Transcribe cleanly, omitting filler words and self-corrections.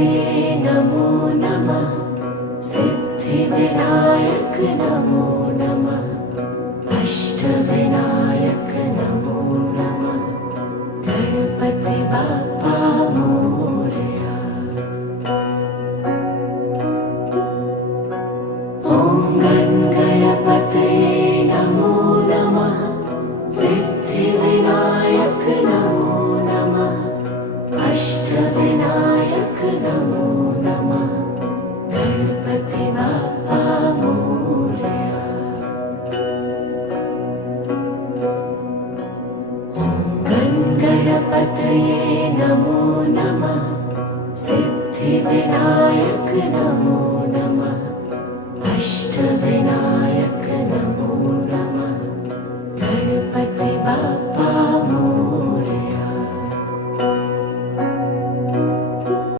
गणपतये नमो नमः। सिद्धिविनायक नमो नमः। अष्टविनायक नमो नमः। गणपति बाप्पा मोरया। ॐ गणपतये नमो नमः। सिद्धिविनायक नमो नमः। अष्टविनायक नमो नमः। गणपति बाप्पा मोरया। ॐ गणपतये नमो नमः। सिद्धिविनायक नमो नमः। अष्टविनायक